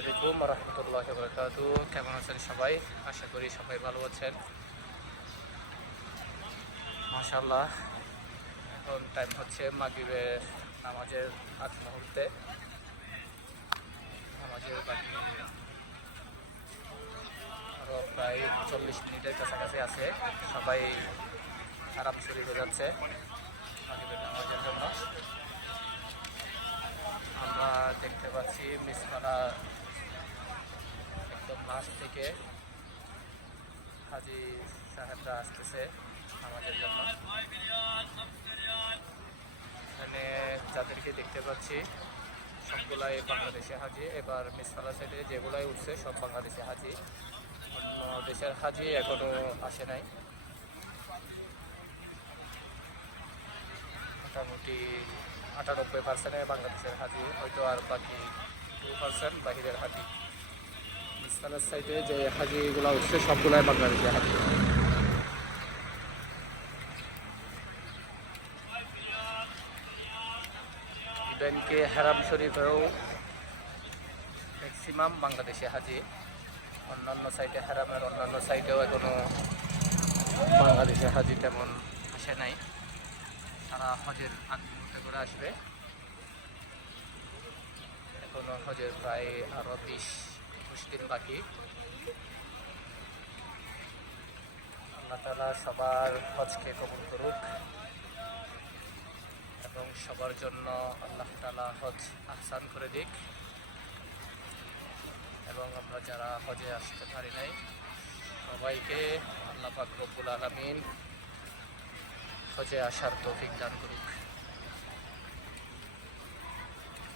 আলাইকুম রহমতুল্লাহ বরকাত। কেমন আছেন সবাই? আশা করি সবাই ভালো আছেন। মাশাল্লাহ এখন টাইম হচ্ছে মাগিবের নামাজের আগ মুহূর্তে। নামাজের বাকি আরও প্রায় চল্লিশ মিনিটের কাছাকাছি আছে। সবাই আরাম শুরু হয়ে যাচ্ছে মাগিবের নামাজের জন্য। আমরা দেখতে পাচ্ছি মিসমালা মাছ থেকে হাজি সাহেবরা আসতেছে আমাদের জন্য। এখানে যাদেরকে দেখতে পাচ্ছি, সবগুলাই বাংলাদেশে হাজি। এবার মিসমালা সাইডে যেগুলাই উঠছে, সব বাংলাদেশে হাজি। অন্য দেশের হাজি এখনও আসে নাই। মোটামুটি আটানব্বই পার্সেন্টে বাংলাদেশের হাজি, হয়তো আর বাকি টু পার্সেন্ট বাহিরের হাজি। মিসকালের সাইডে যে হাজিগুলো উঠছে সবগুলাই বাংলাদেশের হাজি ইভেনকে হেরাম শরীফেও ম্যাক্সিমাম বাংলাদেশে হাজি অন্যান্য সাইডে হেরামের অন্যান্য সাইডেও এখনও বাংলাদেশে হাজি তেমন আসে নাই। তারা হজের আগ মুহূর্তে করে আসবে। এখনও হজের প্রায় আরও বিশ দিন বাকি আল্লাহ তালা সবার হজকে কবুল করুক এবং সবার জন্য আল্লাহ তালা হজ আহসান করে দিক। এবং আমরা যারা হজে আসতে পারি নাই, সবাইকে আল্লাহ পাক রব্বুল আলমিন হজে আসার তৌফিক দান করুক।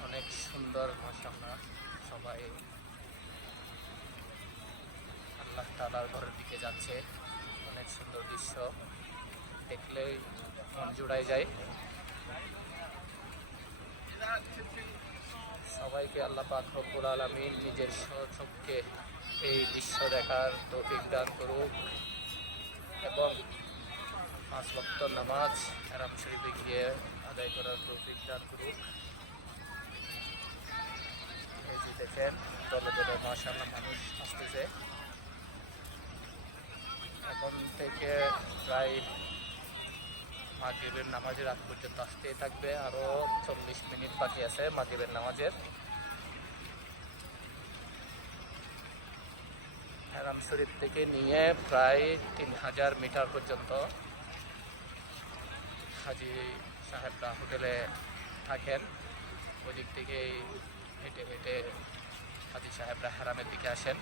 অনেক সুন্দর মাসাল্লাহ সবাই আল্লাহ তালার ঘরের দিকে যাচ্ছে। অনেক সুন্দর দৃশ্য। দেখলেই মন জুড়াই যায়। সবাইকে আল্লাহ পাক রব্বুল আলমিন নিজের চোখকে এই দৃশ্য দেখার তৌফিক দান করুক এবং পাঁচ ভক্ত নামাজ আরাম শরীফে গিয়ে আদায় করার তৌফিক দান করুক। এই যে দেখেন, দলে দলে মাসাল্লাহ মানুষ আসতেছে। এখন থেকে প্রায় মাগরিবের নামাজের আগ পর্যন্ত আসতেই থাকবে। আরও চল্লিশ মিনিট বাকি আছে মাগরিবের নামাজের। হারাম শরীফ থেকে নিয়ে প্রায় তিন হাজার মিটার পর্যন্ত হাজি সাহেবরা হোটেলে থাকেন। ওই দিক থেকেই হেঁটে হেঁটে হাজি সাহেবরা হারামের দিকে আসেন।